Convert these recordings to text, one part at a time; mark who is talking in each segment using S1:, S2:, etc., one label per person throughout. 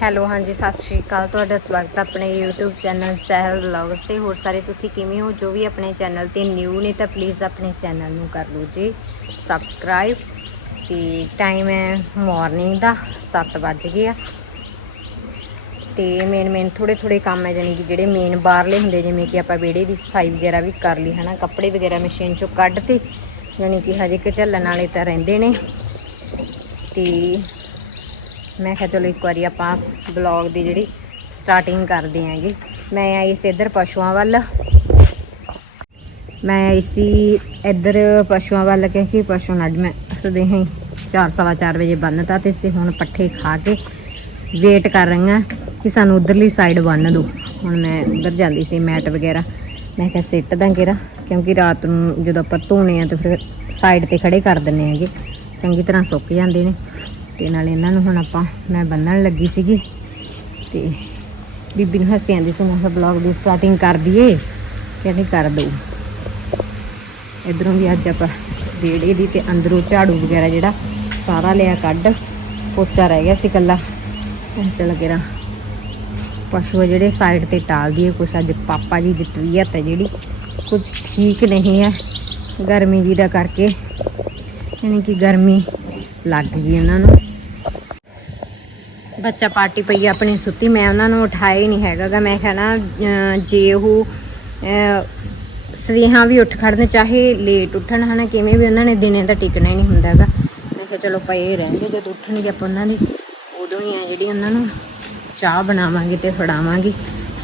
S1: Hello, ਹਾਂਜੀ, ਸਤਿ ਸ਼੍ਰੀ ਅਕਾਲ। ਤੁਹਾਡਾ ਸਵਾਗਤ ਹੈ ਆਪਣੇ YouTube ਚੈਨਲ ਸਹਿਲ ਵਲੌਗਸ ਤੇ। ਹੋਰ ਸਾਰੇ ਤੁਸੀਂ ਕਿਵੇਂ ਹੋ? ਜੋ ਵੀ ਆਪਣੇ ਚੈਨਲ ਤੇ ਨਿਊ ਨੇ ਤਾਂ ਪਲੀਜ਼ ਆਪਣੇ ਚੈਨਲ ਨੂੰ ਕਰ ਲਓ ਜੀ। ਸਬਸਕ੍ਰਾਈਬ ਤੇ ਟਾਈਮ ਹੈ ਮਾਰਨਿੰਗ ਦਾ 7 ਵੱਜ ਗਏ ਆ। ਤੇ ਮੇਨ ਮੇਨ ਥੋੜੇ ਥੋੜੇ ਕੰਮ ਹੈ ਜਾਨੀ ਕਿ ਜਿਹੜੇ ਮੇਨ ਬਾਹਰਲੇ ਹੁੰਦੇ, ਜਿਵੇਂ ਕਿ ਆਪਾਂ ਵਿਹੜੇ ਦੀ ਸਫ਼ਾਈ ਵਗੈਰਾ ਵੀ ਕਰ ਲਈ, ਹਨਾ। ਕੱਪੜੇ ਵਗੈਰਾ ਮਸ਼ੀਨ ਚੋਂ ਕੱਢ ਤੇ ਯਾਨੀ ਕਿ ਹਜੇ ਕਿ ਝੱਲਣ ਵਾਲੇ ਤਾਂ ਰਹਿੰਦੇ ਨੇ। ਤੇ ਮੈਂ ਕਿਹਾ ਚਲੋ ਇੱਕ ਵਾਰੀ ਆਪਾਂ ਬਲੌਗ ਦੀ ਜਿਹੜੀ ਸਟਾਰਟਿੰਗ ਕਰਦੇ ਆਂਗੇ ਮੈਂ ਆਈ ਸੀ ਇੱਧਰ ਪਸ਼ੂਆਂ ਵੱਲ। ਮੈਂ ਆਈ ਸੀ ਇੱਧਰ ਪਸ਼ੂਆਂ ਵੱਲ ਕਿਉਂਕਿ ਪਸ਼ੂ ਨੂੰ ਅੱਜ ਮੈਂ ਸਦੇ ਹਾਂ 4:30 ਵਜੇ ਬੰਨਤਾ ਤੇ ਸੇ ਹੁਣ ਪੱਠੇ ਖਾ ਕੇ ਵੇਟ ਕਰ ਰਹੀ ਰਹੀਆਂ ਕਿ ਸਾਨੂੰ ਉਧਰਲੀ ਸਾਈਡ ਬੰਨ ਦਿਓ ਹੁਣ ਮੈਂ ਉਧਰ ਜਾਂਦੀ ਸੀ ਮੈਟ ਵਗੈਰਾ। ਮੈਂ ਕਿਹਾ ਸਿੱਟ ਦਾਂ ਕਿਰਾ ਕਿਉਂਕਿ ਰਾਤ ਨੂੰ ਜਦੋਂ ਆਪਾਂ ਧੋਣੇ ਆ ਤੇ ਫਿਰ ਸਾਈਡ ਤੇ ਖੜੇ ਕਰ ਦਿੰਨੇ ਆਂਗੇ ਚੰਗੀ ਤਰ੍ਹਾਂ ਸੁੱਕ ਜਾਂਦੇ ਨੇ। ਤੇ ਨਾਲ ਇਹਨਾਂ ਨੂੰ ਹੁਣ ਆਪਾਂ, ਮੈਂ ਬੰਨਣ ਲੱਗੀ ਸੀਗੀ ਤੇ ਬੀਬੀ ਨੂੰ ਹੱਸੀ ਆਂਦੀ ਸੀ, ਮੈਂ ਕਿਹਾ ਬਲੌਗ ਦੀ ਸਟਾਰਟਿੰਗ ਕਰ ਦਈਏ ਕਹਿੰਦੀ ਕਰ ਦਊ। ਇਧਰੋਂ ਵੀ ਅੱਜ ਆਪਾਂ ਵਿਹੜੇ ਦੀ ਤੇ ਅੰਦਰੋਂ ਝਾੜੂ ਵਗੈਰਾ ਜਿਹੜਾ ਸਾਰਾ ਲਿਆ ਕੱਢ, ਪੋਚਾ ਰਹਿ ਗਿਆ ਸੀ ਕੱਲਾ ਚਲ ਗਿਆ ਪਸ਼ੂ ਆ ਜਿਹੜੇ ਸਾਈਡ ਤੇ ਟਾਲ ਦਈਏ, ਕੁਛ ਅੱਜ ਪਾਪਾ ਜੀ ਦੀ ਤਬੀਅਤ ਹੈ ਜਿਹੜੀ ਕੁਝ ਠੀਕ ਨਹੀਂ ਹੈ ਗਰਮੀ ਜੀ ਦਾ ਕਰਕੇ, ਯਾਨੀ ਕਿ ਗਰਮੀ ਲੱਗ ਗਈ ਉਹਨਾਂ ਨੂੰ। ਬੱਚਾ ਪਾਰਟੀ ਪਈ ਆ ਆਪਣੀ ਸੁੱਤੀ ਮੈਂ ਉਹਨਾਂ ਨੂੰ ਉਠਾਇਆ ਹੀ ਨਹੀਂ ਹੈਗਾਗਾ ਮੈਂ ਕਹਿਣਾ ਜੇ ਉਹ ਅਹ, ਵੀ ਉੱਠ ਖੜਨ ਚਾਹੇ ਲੇਟ ਉੱਠਣ ਹਨਾ ਕਿਵੇਂ ਵੀ ਉਹਨਾਂ ਨੇ ਦਿਨੇ ਤਾਂ ਟਿਕਣਾ ਹੀ ਨਹੀਂ ਹੁੰਦਾਗਾ ਮੈਂ ਕਿਹਾ ਚਲੋ ਪਏ ਰਹਿਣਗੇ ਜਦ ਉੱਠਣਗੇ ਆਪਾਂ ਉਹਨਾਂ ਦੀ। ਉਦੋਂ ਹੀ ਆ ਜਿਹੜੀ ਉਹਨਾਂ ਨੂੰ ਚਾਹ ਬਣਾਵਾਂਗੇ ਤੇ ਫੜਾਵਾਂਗੇ।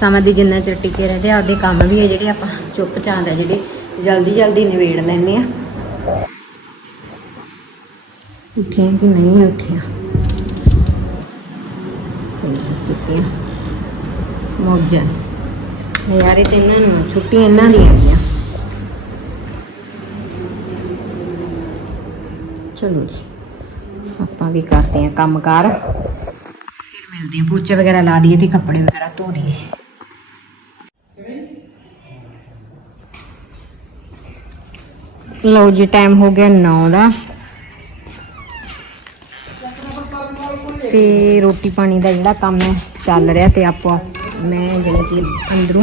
S1: ਸਮਾਂ ਦੀ ਜਿੰਨਾ ਚਿਰ ਟਿਕੇ ਰਹਿੰਦੇ ਆ, ਆਪਦੇ ਕੰਮ ਵੀ ਹੈ ਜਿਹੜੇ ਆਪਾਂ ਚੁੱਪ ਚਾਂਦ ਆ ਜਿਹੜੇ ਜਲਦੀ ਜਲਦੀ ਨਿਬੇੜ ਲੈਂਦੇ ਆ। ਉੱਠਿਆ ਕਿ ਨਹੀਂ ਉੱਠਿਆ? ਤੇ ਸੁੱਤੀਆਂ। ਮੌਜਾਂ। ਯਾਰੇ ਤੇ ਇਹਨਾਂ ਨੂੰ, ਛੁੱਟੀਆਂ ਇਹਨਾਂ ਦੀਆਂ ਆਈਆਂ ਚਲੋ ਜੀ, ਆਪਾਂ ਵੀ ਕਰਦੇ ਆ ਕੰਮਕਾਰ। ਫਿਰ ਮਿਲਦੇ ਆ ਪੋਚੇ ਵਗੈਰਾ ਲਾ ਦਈਏ ਤੇ ਕੱਪੜੇ ਵਗੈਰਾ ਧੋ ਦਈਏ। ਲਓ ਜੀ ਟਾਈਮ ਹੋ ਗਿਆ 9 ਦਾ। ਤੇ ਰੋਟੀ ਪਾਣੀ ਦਾ ਜਿਹੜਾ ਕੰਮ ਹੈ ਚੱਲ ਰਿਹਾ ਤੇ ਆਪਾਂ ਮੈਂ ਜਿਹੜੀ ਕਿ ਅੰਦਰੋਂ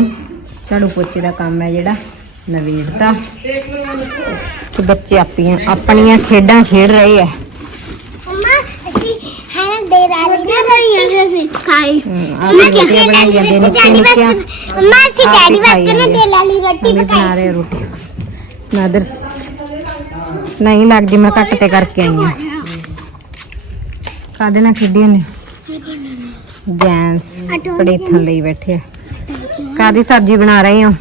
S1: ਝਾੜੂ ਪੋਚੇ ਦਾ ਕੰਮ ਹੈ ਜਿਹੜਾ ਨਵੇੜਤਾ ਤੇ ਬੱਚੇ ਆਪੀਆਂ ਆਪਣੀਆਂ ਖੇਡਾਂ ਖੇਡ ਰਹੇ
S2: ਮੰਮਾ ਅਸੀਂ ਹੈ ਦੇ ਖਾਈ। ਡੈਡੀ ਵਾਸਤੇ ਮੰਮਾ ਅਸੀਂ
S1: ਹੀ
S2: ਡੈਡੀ ਵਾਸਤੇ। ਦੇ ਲਾਲੀ ਰੋਟੀ
S1: ਬਣਾ ਆ ਰੋਟੀ ਨਾਦਰ ਨਹੀਂ ਲੱਗਦੀ ਮੈਂ ਘੱਟ ਤੇ ਕਰਕੇ ਆਈ ਆ ਕਾਦੇ ਨਾਲ ਖੇਡੀਆਂ ਨੇ ਗੈਸ ਪੜੇਥਣ ਲਈ ਬੈਠੇ ਆ। ਕਾਦੀ ਸਬਜ਼ੀ ਬਣਾ ਰਹੇ ਹੋ?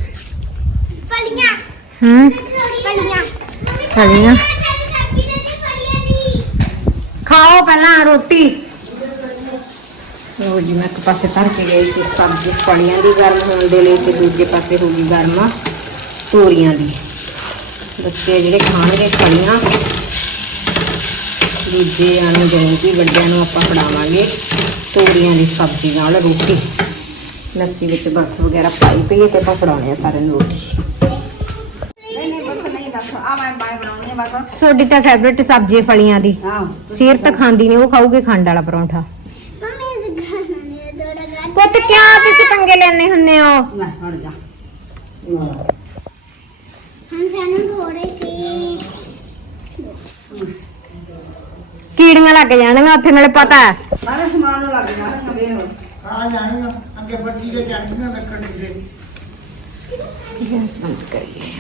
S2: ਫਲੀਆਂ।
S1: ਹੂੰ? ਖਾਓ ਪਹਿਲਾਂ ਰੋਟੀ। ਲੋ ਜੀ ਮੈਂ ਇੱਕ ਪਾਸੇ ਧਰ ਕੇ ਗਈ ਸੀ ਸਬਜ਼ੀ। ਫਲੀਆਂ ਦੀ ਗਰਮ ਹੋਣ ਦੇ ਲਈ ਤੇ ਦੂਜੇ ਪਾਸੇ ਹੋ ਗਈ ਗਰਮ ਤੋਰੀਆਂ ਦੀ। ਬੱਚੇ ਜਿਹੜੇ ਖਾਣਗੇ ਫਲੀਆਂ ਦੂਜੇ ਨੂੰ ਜਿਵੇਂ ਕਿ ਵੱਡਿਆਂ ਨੂੰ ਆਪਾਂ ਫੜਾਵਾਂਗੇ ਤੋਰੀਆਂ ਦੀ ਸਬਜ਼ੀ ਨਾਲ ਰੋਟੀ। ਲੱਸੀ ਵਿੱਚ ਬਰਫ ਵਗੈਰਾ ਪਾਈ ਪਈ ਤੇ ਆਪਾਂ ਫੜਾਉਣੇ ਆ ਸਾਰਿਆਂ ਨੂੰ ਰੋਟੀ। ਤੁਹਾਡੀ ਤਾਂ ਫੇਵਰਿਟ ਸਬਜ਼ੀ ਹੈ ਫਲੀਆਂ ਦੀ। ਸਿਰ ਤਾਂ ਖਾਂਦੀ ਨਹੀਂ ਉਹ ਖਾਊਗੇ ਖੰਡ ਵਾਲਾ ਪਰੌਂਠਾ। ਪੁੱਤ ਕਿਉਂ ਤੁਸੀਂ ਪੰਗੇ ਲੈਣੇ ਹੁੰਨੇ ਹੋ?
S2: ਹਮ ਸਾਨੂੰ ਥੋੜੇ ਸੀ
S1: ਕੀੜੀਆਂ ਲੱਗ ਜਾਣਗੀਆਂ ਉੱਥੇ ਨਾਲੇ ਪਤਾ ਹੈ।
S3: ਸਾਰੇ ਸਮਾਨ ਨੂੰ ਲੱਗ ਜਾਣਾ ਨਵੇਂ ਹੋ
S4: ਆ ਜਾਣਗਾ ਅੱਗੇ ਬੱਤੀ ਦੇ ਚੜ੍ਹਦੀਆਂ ਲੱਕੜ ਦੇ।
S1: ਗੈਸ ਬੰਦ ਕਰੀਏ।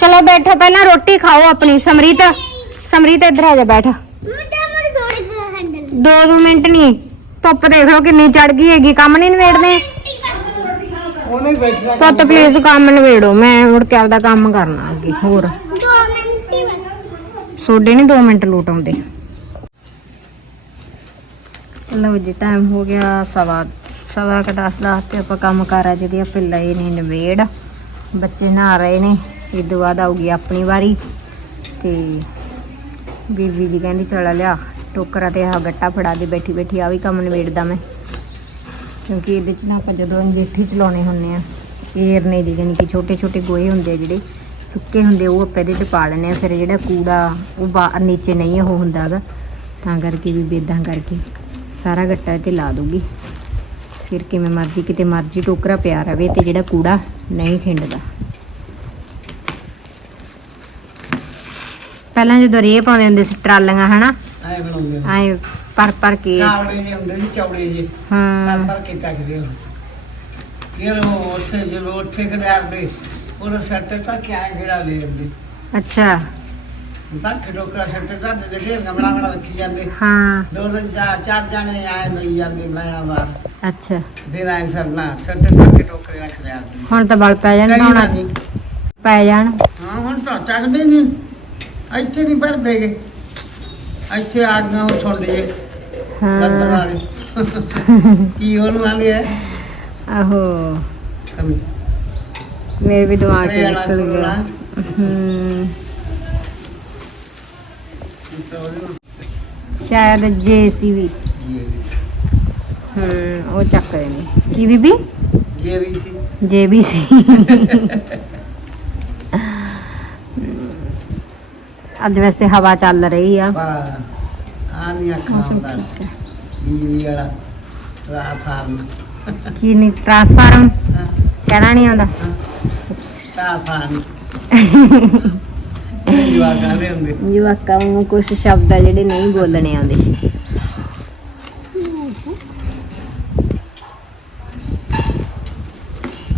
S1: ਚਲੋ ਬੈਠੋ ਪਹਿਲਾਂ ਰੋਟੀ ਖਾਓ ਆਪਣੀ। ਸਮਰੀਤ ਸਮਰੀਤ ਇੱਧਰ ਆ ਜਾ ਬੈਠ। ਦੋ ਦੋ ਮਿੰਟ ਨਹੀਂ ਧੁੱਪ ਦੇਖ ਲਓ ਕਿੰਨੀ ਚੜ ਗਈ ਹੈਗੀ। ਕੰਮ ਨਹੀਂ ਨਵੇੜਦੇ
S4: ਬੈਠਣਾ
S1: ਪੁੱਤ ਪਲੀਜ਼ ਕੰਮ ਨਵੇੜੋ ਮੈਂ ਮੁੜ ਕੇ ਆਪਦਾ ਕੰਮ ਕਰਨਾ ਅੱਗੇ ਹੋਰ। ਸੋਡੇ ਨਹੀਂ 2 ਮਿੰਟ ਲੋਟ ਆਉਂਦੇ। ਲਓ ਜੀ ਟਾਈਮ ਹੋ ਗਿਆ ਸਵਾ ਸਵਾ ਕੁ ਦਸ ਦਾ ਤੇ ਆਪਾਂ ਕੰਮ ਕਰ ਆ ਜਿਹਦੀ ਆਪੇ ਲਏ ਨੇ ਨਵੇੜ ਬੱਚੇ ਨਹਾ ਰਹੇ ਨੇ ਇਹ ਤੋਂ ਬਾਅਦ ਆਊਗੀ ਆਪਣੀ ਵਾਰੀ। ਤੇ ਬੀਬੀ ਜੀ ਕਹਿੰਦੀ ਚਲਾ ਲਿਆ ਟੋਕਰਾ ਤੇ ਆਹ ਗੱਟਾ ਫੜਾ ਦੇ ਬੈਠੀ ਬੈਠੀ ਆ ਵੀ ਕੰਮ ਨਵੇੜਦਾ ਮੈਂ। ਕਿਉਂਕਿ ਇਹਦੇ ਚ ਨਾ ਆਪਾਂ ਜਦੋਂ ਅੰਗੀਠੀ ਚਲਾਉਣੇ ਹੁੰਨੇ ਆ ਏਰਨੇ ਦੀ ਜਾਨੀ ਕਿ ਛੋਟੇ ਛੋਟੇ ਗੋਏ ਹੁੰਦੇ ਆ ਜਿਹੜੇ ਸੁੱਕੇ ਹੁੰਦੇ ਉਹ ਆਪਾਂ ਇਹਦੇ ਚ ਪਾ ਲੈਣੇ ਆ ਫਿਰ ਜਿਹੜਾ ਕੂੜਾ ਉਹ ਬਾਹਰ ਨੀਚੇ ਨਹੀਂ ਉਹ ਹੁੰਦਾ ਗਾ ਤਾਂ ਕਰਕੇ ਵੀ ਬੇਦਾਂ ਕਰਕੇ ਸਾਰਾ ਗੱਟਾ ਤੇ ਲਾ ਦੂਗੀ ਫਿਰ ਕਿਵੇਂ ਮਰਜ਼ੀ ਕਿਤੇ ਮਰਜ਼ੀ ਟੋਕਰਾ ਪਿਆ ਰਵੇ ਤੇ ਜਿਹੜਾ ਕੂੜਾ ਨਹੀਂ ਖਿੰਡਦਾ। ਪਹਿਲਾਂ ਜਦੋਂ ਰੇਹ ਪਾਉਂਦੇ ਹੁੰਦੇ ਸੀ ਟਰਾਲੀਆਂ ਹਨਾ?
S4: ਐ ਬਣਾਉਂਦੇ
S1: ਐ ਪਰ ਪਰ ਕੇ।
S4: ਚਾਵੜੇ ਜਿਹੇ ਹੁੰਦੇ ਸੀ ਚੌੜੇ ਜਿਹੇ।
S1: ਹਾਂ।
S4: ਪਰ ਪਰ ਕੇ ਚੱਕਦੇ ਹੋ ਫਿਰ ਉਹ ਉੱਥੇ ਜਦੋਂ ਉੱਥੇ ਖੜਿਆ ਦੇ ਉਹ ਸੱਟ ਤਾਂ ਕਿਆ ਜਿਹੜਾ ਲੈ ਜਾਂਦੇ
S1: ਅੱਛਾ।
S4: ਤਾਂ ਡੋਕਰਾ ਸੱਟ ਤਾਂ ਦੇ ਗਮਲਾ ਗਮਲਾ ਰੱਖੀ ਜਾਂਦੇ।
S1: ਹਾਂ।
S4: ਦੋ ਦਿਨ ਚਾਰ ਚਾਰ ਜਾਣੇ ਆਏ ਨਹੀਂ ਜਾਂਦੇ ਲਾਇਆ ਵਾਰ
S1: ਅੱਛਾ।
S4: ਦਿਨ ਆਏ ਸਰਨਾ ਸੱਟ ਤਾਂ ਕੇ ਟੋਕਰੇ ਰੱਖ ਲਿਆ
S1: ਹੁਣ ਤਾਂ ਬਲ ਪੈ ਜਾਣ ਹੁਣ। ਪੈ ਜਾਣ।
S4: ਹਾਂ ਹੁਣ ਤਾਂ ਚੱਕਦੇ ਨਹੀਂ ਇੱਥੇ ਨਹੀਂ ਭਰਦੇ ਗੇ। ਇੱਥੇ ਆ ਉਹ ਸੁਣ
S1: ਹਾਂ।
S4: ਵਾਲੇ। ਕੀ ਉਹਨੂੰ ਆਂਦੇ ਆ?
S1: ਆਹੋ।
S4: ਕਮੀ
S1: ਮੇਰੇ ਵੀ ਦਿਮਾਗ ਚ ਨਿਕਲ ਗਿਆ।
S4: ਕੋਲਾ।
S1: ਹੂੰ। ਸ਼ਾਇਦ ਜੇਸੀਬੀ। ਹੂੰ ਉਹ ਚੱਕਦੇ ਨੇ ਕੀ ਬੀਬੀ?
S4: ਜੇ ਵੀ ਸੀ।
S1: ਜੇਬੀਸੀ ਅੱਜ ਵੈਸੇ ਹਵਾ ਚੱਲ ਰਹੀ ਆ।
S4: ਨਹੀਂ ਦਾ ਵਾਲਾ
S1: ਕੀ ਨਹੀਂ ਟਰਾਂਸਫਾਰਮ? ਕਹਿਣਾ ਨਹੀਂ ਆਉਂਦਾ।
S4: ਰਾ ਫਾਰਮ। ਜਵਾ ਕਹਿੰਦੇ ਹੁੰਦੇ।
S1: ਜਵਾਕਾਂ ਨੂੰ ਕੁਝ ਸ਼ਬਦ ਆ ਜਿਹੜੇ ਨਹੀਂ ਬੋਲਣੇ ਆਉਂਦੇ।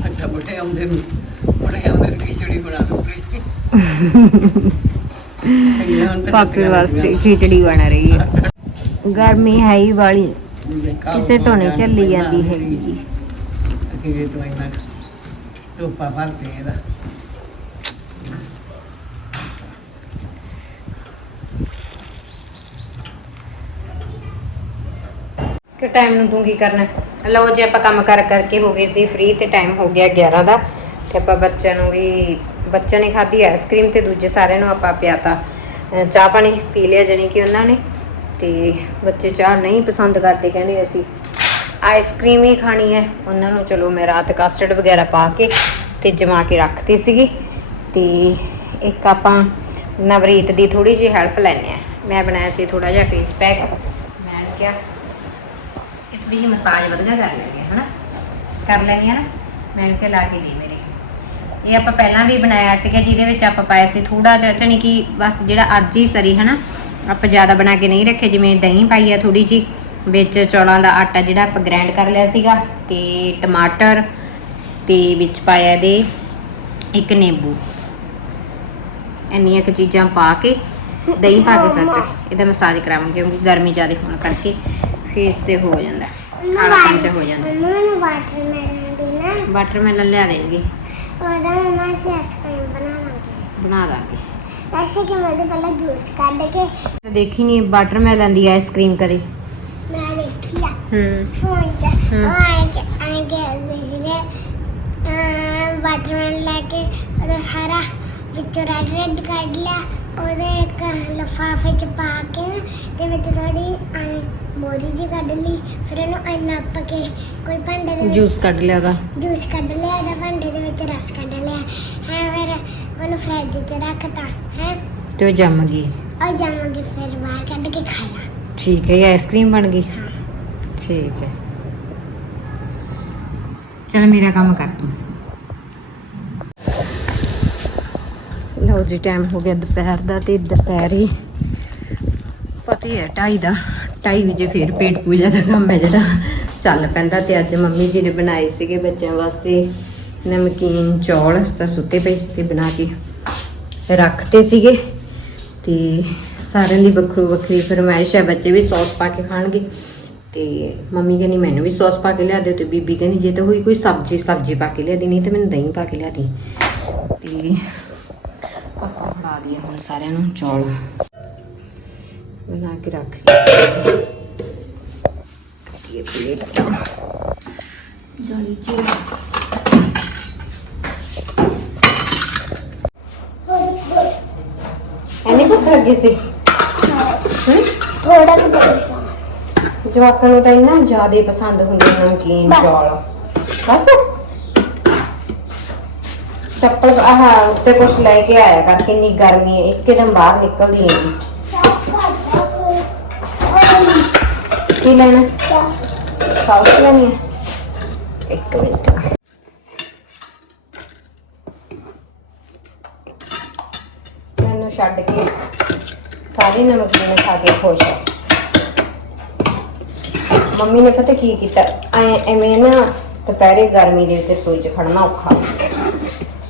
S4: ਅੱਛਾ ਬੁੱਢੇ ਆਉਂਦੇ ਨੇ। ਬੁੱਢੇ ਆਉਂਦੇ ਨੇ ਖਿਚੜੀ ਬਣਾ ਦੋ
S1: ਪਾਪੇ ਵਾਸਤੇ ਖਿਚੜੀ ਬਣ ਰਹੀ ਹੈ। ਗਰਮੀ ਹੈ ਹੀ ਵਾਲੀ। ਕਿਸੇ ਤੋਂ ਨਹੀਂ ਚੱਲੀ ਜਾਂਦੀ ਹੈਗੀ ਜੀ।
S4: ਕਿਸੇ ਤੋਂ ਇੰਨਾ ਟੋਪਾ ਭਰਦੇ ਇਹਦਾ
S1: ਕਿ ਟਾਈਮ ਨੂੰ ਤੂੰ ਕੀ ਕਰਨਾ? ਲਓ ਜੇ, ਆਪਾਂ ਕੰਮ ਕਰ ਕਰਕੇ ਹੋ ਗਏ ਸੀ ਫ੍ਰੀ ਤੇ ਟਾਈਮ ਹੋ ਗਿਆ 11 ਦਾ। ਤੇ ਆਪਾਂ ਬੱਚਿਆਂ ਨੂੰ ਵੀ ਬੱਚਿਆਂ ਨੇ ਖਾਧੀ ਆਈਸਕ੍ਰੀਮ ਤੇ ਦੂਜੇ ਸਾਰਿਆਂ ਨੂੰ ਆਪਾਂ ਪਿਆਤਾ। ਅਹ ਚਾਹ ਪਾਣੀ ਪੀ ਲਿਆ ਜਾਣੀ ਕਿ ਉਹਨਾਂ ਨੇ। ਤੇ ਬੱਚੇ ਚਾਹ ਨਹੀਂ ਪਸੰਦ ਕਰਦੇ, ਕਹਿੰਦੇ ਅਸੀਂ ਆਈਸਕ੍ਰੀਮ ਹੀ ਖਾਣੀ ਹੈ। ਉਹਨਾਂ ਨੂੰ ਚਲੋ ਮੈਂ ਰਾਤ ਕਸਟਰਡ ਵਗੈਰਾ ਪਾ ਕੇ ਤੇ ਜਮਾ ਕੇ ਰੱਖਤੀ ਸੀਗੀ। ਤੇ ਇੱਕ ਆਪਾਂ ਨਵਰੀਤ ਦੀ ਥੋੜੀ ਜਿਹੀ ਹੈਲਪ ਲੈਣੇ ਆ ਮੈਂ ਬਣਾਇਆ ਸੀ ਥੋੜਾ ਜਿਹਾ ਫੇਸ ਪੈਕ ਮੈਂ ਕਿਹਾ, ਇਹ ਥੋੜੀ ਜਿਹੀ ਮਸਾਜ ਵਧੀਆ ਕਰ ਲੈਣੀ ਹੈ, ਹਨਾ? ਕਰ ਲੈਣੀ ਹੈ ਨਾ? ਮੈਂ ਕਿਹਾ, ਲਾ ਕੇ ਦੇ ਮੇਰੇ ਇਹ ਆਪਾਂ ਪਹਿਲਾਂ ਵੀ ਬਣਾਇਆ ਸੀਗਾ ਜਿਹਦੇ ਵਿੱਚ ਆਪਾਂ ਪਾਇਆ ਸੀ ਥੋੜਾ ਜਿਹਾ ਚਣੀ ਕਿ ਬਸ ਜਿਹੜਾ ਅੱਜ ਹੀ ਸਰੀ ਹਨਾ? ਆਪਾਂ ਜ਼ਿਆਦਾ ਬਣਾ ਕੇ ਨਹੀਂ ਰੱਖੇ ਜਿਵੇਂ ਦਹੀਂ ਪਾਈ ਆ ਥੋੜੀ ਜੀ ਵਿੱਚ ਚੌਲਾਂ ਦਾ ਆਟਾ ਜਿਹੜਾ ਆਪਾਂ ਗ੍ਰਾਈਂਡ ਕਰ ਲਿਆ ਸੀਗਾ ਤੇ ਟਮਾਟਰ ਤੇ ਵਿੱਚ ਪਾਇਆ ਇਹਦੇ ਇੱਕ ਨਿੰਬੂ। ਇੰਨੀਆਂ ਕੁ ਚੀਜ਼ਾਂ ਪਾ ਕੇ ਦਹੀਂ ਪਾ ਕੇ ਸੱਚ ਇਹਦਾ ਮਸਾਜ ਕਰਾਵਾਂਗੇ ਕਿਉਂਕਿ ਗਰਮੀ ਜ਼ਿਆਦਾ ਹੋਣ ਕਰਕੇ ਫੇਸ ਤੇ ਹੋ ਜਾਂਦਾ ਕਾਲਾ ਪੰਚਾ ਹੋ ਜਾਂਦਾ।
S2: ਵਾਟਰਮੈਲਨ ਦੀ ਨਾ
S1: ਵਾਟਰਮੈਲਨ ਲਿਆ ਦੇਣਗੇ।
S2: ਉਹਦਾ ਅਸੀਂ ਆਈਸਕ੍ਰੀਮ ਬਣਾਵਾਂਗੇ
S1: ਬਣਾ ਦਾਂਗੇ
S2: ਐਸੇ ਕਿ ਮੈਂ ਉਹਦੇ ਪਹਿਲਾਂ ਜੂਸ ਕੱਢ ਕੇ।
S1: ਦੇਖੀ ਨਹੀਂ ਵਾਟਰਮੈਲਨ ਦੀ ਆਈਸਕ੍ਰੀਮ ਕਦੇ।
S2: ਮੈਂ ਦੇਖੀ ਆ।
S1: ਹੂੰ।
S2: ਫੋਨ 'ਚ
S1: ਹਮ।
S2: ਆਏ ਕਿ ਆਏ ਕਿ ਸੀਗੇ ਵਾਟਰਮੈਲਨ ਲੈ ਕੇ ਉਹਦਾ ਸਾਰਾ ਵਿੱਚੋਂ ਰੈਡ ਰੈਡ ਕੱਢ ਲਿਆ। ਉਹਦੇ ਇੱਕ ਲਿਫਾਫੇ 'ਚ ਪਾ ਕੇ ਨਾ ਤੇ ਵਿੱਚ ਥੋੜੀ ਆਏ ਮੋਰੀ ਜੀ ਕੱਢ ਲਈ ਫਿਰ ਇਹਨੂੰ ਐ ਨੱਪ ਕੇ ਕੋਈ ਭਾਂਡੇ ਦੇ ਵਿੱਚ
S1: ਜੂਸ ਕੱਢ ਲਿਆ ਉਹਦਾ।
S2: ਜੂਸ ਕੱਢ ਲਿਆ ਇਹਦਾ ਭਾਂਡੇ ਦੇ ਵਿੱਚ ਰਸ ਕੱਢ ਲਿਆ। ਹੈ ਫਿਰ ਉਹਨੂੰ ਫਰਿੱਜ 'ਚ ਰੱਖਤਾ ਹੈ।
S1: ਤੇ ਉਹ ਜੰਮ ਗਈ।
S2: ਉਹ ਜਾਵਾਂਗੇ ਫਿਰ ਬਾਹਰ ਕੱਢ ਕੇ ਖਾਇਆ।
S1: ਠੀਕ ਹੈ ਇਹ ਆਈਸਕ੍ਰੀਮ ਬਣ ਗਈ? ਠੀਕ ਹੈ। ਚਲ ਮੇਰਾ ਕੰਮ ਕਰ ਤੂੰ। ਲਓ ਜੀ ਟਾਈਮ ਹੋ ਗਿਆ ਦੁਪਹਿਰ ਦਾ ਤੇ ਦੁਪਹਿਰੇ ਪਤਾ ਹੀ ਹੈ, ਢਾਈ ਦਾ, ਢਾਈ ਵਜੇ ਫਿਰ ਪੇਟ ਪੂਜਾ ਦਾ ਕੰਮ ਹੈ ਜਿਹੜਾ, ਚੱਲ ਪੈਂਦਾ ਤੇ ਅੱਜ ਮੰਮੀ ਜੀ ਨੇ ਬਣਾਏ ਸੀਗੇ ਬੱਚਿਆਂ ਵਾਸਤੇ ਨਮਕੀਨ ਚੌਲ ਤਾਂ ਸੁੱਤੇ ਪਏ ਸੀ ਤੇ ਬਣਾ ਕੇ ਰੱਖਤੇ ਸੀਗੇ ਤੇ ਸਾਰਿਆਂ ਦੀ ਵੱਖਰੋ ਵੱਖਰੀ ਫਰਮਾਇਸ਼ ਹੈ, ਬੱਚੇ ਵੀ ਸੌਸ ਪਾ ਕੇ ਖਾਣਗੇ ਤੇ ਮੰਮੀ ਕਹਿੰਦੀ, ਮੈਨੂੰ ਵੀ ਸੌਸ ਪਾ ਕੇ ਲਿਆ ਦਿਓ ਤੇ ਬੀਬੀ ਕਹਿੰਦੀ, ਜੇ ਤਾਂ ਹੋਈ ਕੋਈ ਸਬਜ਼ੀ ਸਬਜ਼ੀ ਪਾ ਕੇ ਲਿਆ ਦੀ, ਨਹੀਂ ਤੇ ਮੈਨੂੰ ਦਹੀਂ ਪਾ ਕੇ ਲਿਆ ਦੀ। ਤੇ ਆਪਾਂ ਬਣਾ ਦਈਏ ਹੁਣ ਸਾਰਿਆਂ ਨੂੰ ਚੌਲ। ਬਣਾ ਕੇ ਰੱਖ ਲਈਏ। ਇਹ ਪਲੇਟ। ਜਾਲੀ ਚ ਐਨੇ ਭੁੱਖ ਲੱਗੀ ਸੀ? ਹੂੰ?
S2: ਥੋੜਾ ਚਾਹੀਦਾ
S1: ਜਵਾਕਾਂ ਨੂੰ ਤਾਂ ਇੰਨਾ ਜ਼ਿਆਦਾ ਪਸੰਦ ਹੁੰਦੇ ਨੇ ਨਮਕੀਨ। ਚੌਲ। ਬਸ? ਚੱਪਲ ਆਹ ਉੱਤੇ ਕੁਝ ਲੈ ਕੇ ਆਇਆ ਕਰ, ਕਿੰਨੀ ਗਰਮੀ ਹੈ ਇੱਕਦਮ ਬਾਹਰ ਨਿਕਲਦੀ ਹੈ ਜੀ। ਕੀ ਲੈਣਾ? ਸਾਊਥ ਲੈਣੀ ਹੈ। ਇੱਕ ਮਿੰਟ। ਮੈਨੂੰ ਛੱਡ ਕੇ ਸਾਰੇ ਨਮਕੀਨ ਖਾ ਕੇ ਖੁਸ਼ ਆ ਮੰਮੀ ਨੇ ਪਤਾ ਕੀ ਕੀਤਾ? ਐਵੇਂ ਨਾ ਦੁਪਹਿਰੇ ਗਰਮੀ ਦੇ ਵਿੱਚ ਰਸੋਈ 'ਚ ਖੜਨਾ ਔਖਾ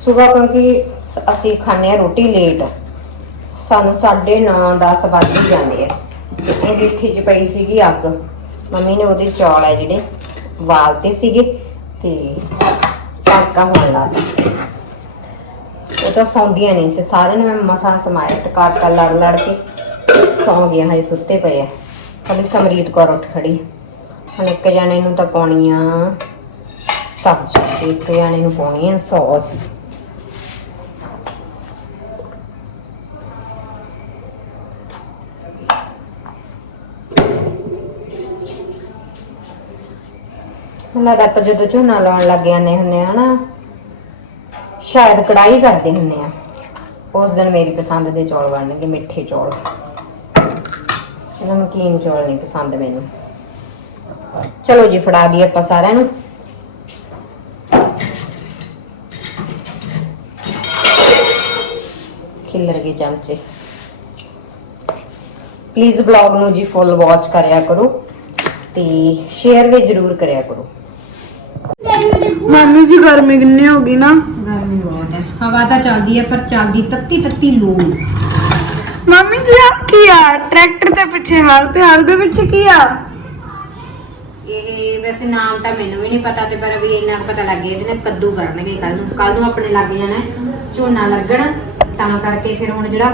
S1: ਸਵੇਰ ਕਿਉਂਕਿ ਸ- ਅਸੀਂ ਖਾਂਦੇ ਹਾਂ ਰੋਟੀ ਲੇਟ ਸਾਨੂੰ 9:30 ਦਸ ਵੱਜ ਹੀ ਜਾਂਦੇ ਆ। ਤੇ ਅੰਗੀਠੀ 'ਚ ਪਈ ਸੀਗੀ ਅੱਗ। ਮੰਮੀ ਨੇ ਉਹਦੇ ਚੌਲ ਆ ਜਿਹੜੇ, ਵਾਲਤੇ ਸੀਗੇ ਤੇ ਤੜਕਾ ਹੋਣ ਲੱਗ ਪਿਆ। ਉਹ ਤਾਂ ਸੌਂਦੀਆਂ ਨਹੀਂ ਸੀ। ਸਾਰੇ ਨੂੰ ਮੈਂ ਮਸਾਂ ਸਮਾਇਆ ਟਕਾ ਲੜ ਲੜ ਕੇ ਸੌਂ ਗਿਆ ਹਜੇ ਸੁੱਤੇ ਪਏ ਆ। ਕੱਲੀ ਸਮਰੀਤ ਕੌਰ ਉੱਠ ਖੜੀ ਹੁਣ ਇੱਕ ਜਾਣੇ ਨੂੰ ਤਾਂ ਪਾਉਣੀ ਆ ਸਬਜ਼ੀ, ਤੇ ਇੱਕ ਜਾਣੇ ਨੂੰ ਪਾਉਣੀ ਆ ਸੌਸ। ਮੈਨੂੰ ਲੱਗਦਾ ਆਪਾਂ ਜਦੋਂ ਝੋਨਾ ਲਾਉਣ ਲੱਗ ਜਾਂਦੇ ਹੁੰਦੇ ਆ ਹਨਾ ਸ਼ਾਇਦ ਕੜਾਈ ਕਰਦੇ ਹੁੰਦੇ ਆ। ਉਸ ਦਿਨ ਮੇਰੀ ਪਸੰਦ ਦੇ ਚੌਲ ਬਣਨਗੇ, ਮਿੱਠੇ ਚੌਲ। ਨਮਕੀਨ ਚੌਲ ਨਹੀਂ ਪਸੰਦ ਮੈਨੂੰ। ਚਲੋ ਜੀ, ਫੜਾ ਦਈਏ ਆਪਾਂ ਸਾਰਿਆਂ ਨੂੰ। ਖਿੱਲਰ ਗਏ ਚਮਚੇ। ਪਲੀਜ਼ ਬਲੌਗ ਨੂੰ ਜੀ ਫੁੱਲ ਵਾਚ ਕਰਿਆ ਕਰੋ ਤੇ ਸ਼ੇਅਰ ਵੀ ਜ਼ਰੂਰ ਕਰਿਆ ਕਰੋ।
S3: ਮੰਮੀ ਜੀ ਗਰਮੀ ਕਿੰਨੀ ਹੋ ਗਈ ਨਾ?
S1: ਗਰਮੀ ਬਹੁਤ ਹੈ। ਹਵਾ ਤਾਂ ਚੱਲਦੀ ਹੈ ਪਰ ਚੱਲਦੀ ਤੱਤੀ ਤੱਤੀ ਲੂ।
S3: ਮੰਮੀ ਜੀ ਆ ਕੀ ਆ? ਟਰੈਕਟਰ ਦੇ ਪਿੱਛੇ ਹਲ ਤੇ ਹਲ ਦੇ ਪਿੱਛੇ ਕੀ ਆ?
S1: ਇਹ ਵੈਸੇ ਨਾਮ ਤਾਂ ਮੈਨੂੰ ਵੀ ਨਹੀਂ ਪਤਾ ਤੇ ਪਰ ਵੀ ਇੰਨਾ ਕੁ ਪਤਾ ਲੱਗ ਗਿਆ ਇਹਦੇ ਨਾਲ ਕੱਦੂ ਕਰਨਗੇ ਕੱਲ ਨੂੰ। ਕੱਲ ਨੂੰ ਆਪਣੇ ਲੱਗ ਜਾਣਾ ਹੈ, ਝੋਨਾ ਲੱਗਣਾ। ਤਾਂ ਕਰਕੇ ਫਿਰ ਹੁਣ ਜਿਹੜਾ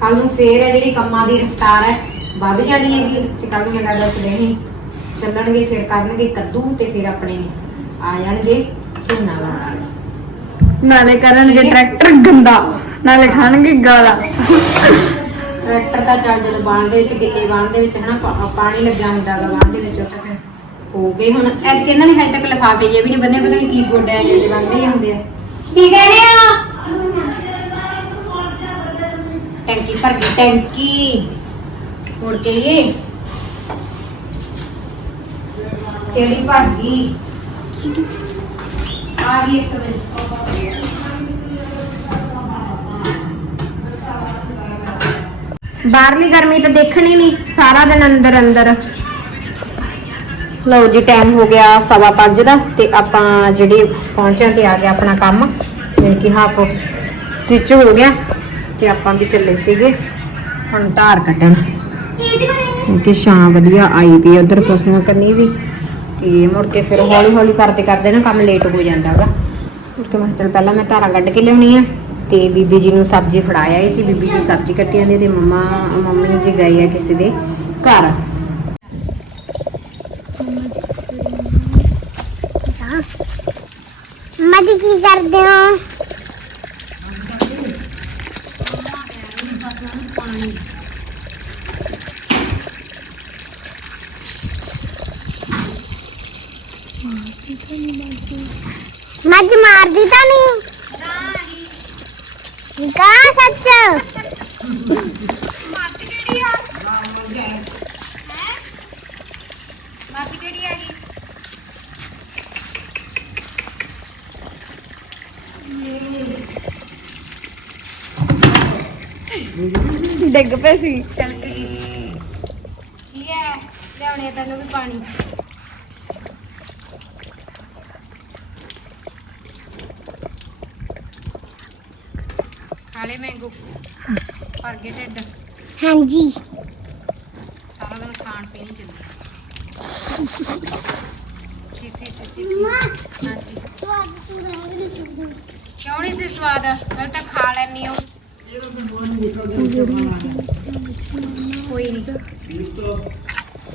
S1: ਕੱਲ ਨੂੰ ਫੇਰ ਹੈ ਜਿਹੜੀ ਕੰਮਾਂ ਦੀ ਰਫਤਾਰ ਹੈ ਵੱਧ ਜਾਣੀ ਹੈਗੀ। ਤੇ ਕੱਲ ਨੂੰ ਮੈਨੂੰ ਲੱਗਦਾ ਸਵੇਰੇ ਚੱਲਣਗੇ ਫਿਰ ਕਰਨਗੇ ਕੱਦੂ ਤੇ ਫਿਰ ਆਪਣੇ। ਆ ਜਾਣਗੇ ਝੋਨਾ ਲਾਉਣ ਵਾਲੇ
S3: ਨਾਲੇ ਕਰਨਗੇ ਟਰੈਕਟਰ ਗੰਦਾ ਨਾਲੇ ਖਾਣਗੇ ਗਾਲਾਂ।
S1: ਟਰੈਕਟਰ ਤਾਂ ਚੱਲ ਜਦੋਂ ਬਾਣ ਦੇ ਵਿੱਚ ਗਿੱਲੇ ਬਾਣ ਦੇ ਵਿੱਚ ਹਨਾ ਪਾ- ਪਾਣੀ ਲੱਗਿਆ ਹੁੰਦਾ ਗਾ ਬਾਣ ਦੇ ਵਿੱਚ। ਤਾਂ ਫਿਰ ਹੋ ਗਏ ਹੁਣ ਐਤਕੀ ਇਹਨਾਂ ਨੇ ਹਜੇ ਤੱਕ ਲਿਫਾਫੇ ਜੇ ਵੀ ਨਹੀਂ ਬੰਨੇ ਪਤਾ ਨਹੀਂ ਕੀ ਗੋਡਿਆਂ ਜਿਹੇ ਬੰਦੇ ਹੀ ਹੁੰਦੇ ਆ। ਕੀ ਕਹਿੰਦੇ ਆ? ਟੈਂਕੀ ਭਰ ਗਈ ਟੈਂਕੀ। ਮੁੜ ਕੇ ਇਹ ਕਿਹੜੀ ਭਰ ਗਈ? ਆ ਗਈ ਇੱਕ ਮਿੰਟ ਬਾਹਰਲੀ ਗਰਮੀ ਤਾਂ ਦੇਖਣੀ ਨਹੀਂ ਸਾਰਾ ਦਿਨ ਅੰਦਰ ਅੰਦਰ। ਲਓ ਜੀ ਟਾਈਮ ਹੋ ਗਿਆ ਸਵਾ ਪੰਜ ਦਾ ਤੇ ਆਪਾਂ ਜਿਹੜੇ ਪਹੁੰਚਿਆ ਤੇ ਆ ਗਿਆ ਆਪਣਾ ਕੰਮ ਜਿਵੇਂ ਕਿ ਹਾਫ ਸਟਿਚ ਹੋ ਗਿਆ ਤੇ ਆਪਾਂ ਵੀ ਚੱਲੇ ਸੀਗੇ। ਹੁਣ ਧਾਰ ਕੱਢਣ। ਕਿਉਂਕਿ ਛਾਂ ਵਧੀਆ ਆਈ ਪਈ ਉਧਰ ਪਸ਼ੂਆਂ ਕੰਨੀ ਵੀ ਤੇ ਮੁੜ ਕੇ ਫਿਰ ਹੌਲੀ ਹੌਲੀ ਕਰਦੇ ਕਰਦੇ ਨਾ ਕੰਮ ਲੇਟ ਹੋ ਜਾਂਦਾਗਾ ਮੁੜ ਕੇ ਮੈਂ ਕਿਹਾ ਪਹਿਲਾਂ ਮੈਂ ਧਾਰਾਂ ਕੱਢ ਕੇ ਲਿਆਉਣੀ ਆ ਤੇ ਬੀਬੀ ਜੀ ਨੂੰ ਸਬਜ਼ੀ ਫੜਾਇਆ ਆਈ ਸੀ। ਬੀਬੀ ਜੀ ਸਬਜ਼ੀ ਕੱਟੀ ਜਾਂਦੀ ਤੇ ਮੰਮਾ, ਮੰਮੀ ਜੀ ਗਏ ਆ ਕਿਸੇ ਦੇ ਘਰ।
S2: ਮਦੀ ਕੀ ਕਰਦੇ ਹੋ? ਮੱਝ ਮਾਰਦੀ ਤਾਂ ਨਹੀਂ। ਕਾ ਸੱਚ।
S1: ਮੱਤ ਕਿਹੜੀ ਆ? ਹੈ? ਮੱਤ ਕਿਹੜੀ ਆ ਗਈ
S3: ਡਿੱਗ ਪਏ ਸੀ।
S1: ਚਲਕ ਗਈ ਕੀ ਹੈ? ਲਿਆਉਣੇ ਤੈਨੂੰ ਵੀ ਪਾਣੀ। ਢਿੱਡ?
S2: ਹਾਂਜੀ।
S1: ਸਾਰਾ ਦਿਨ ਖਾਣ ਪੀਣ ਹੀ ਚੱਲੀ ਸੀ ਸੀ ਸੀ ਸੀ ਹਾਂਜੀ।
S2: ਸਵਾਦ ਸੁਧਾਰ ਸੁਧਾਰ
S1: ਕਿਉਂ ਨਹੀਂ ਸੀ ਸਵਾਦ? ਹਲ ਤਾਂ ਖਾ ਲੈਣੀ ਹੋ ਕੋਈ ਨਹੀਂ।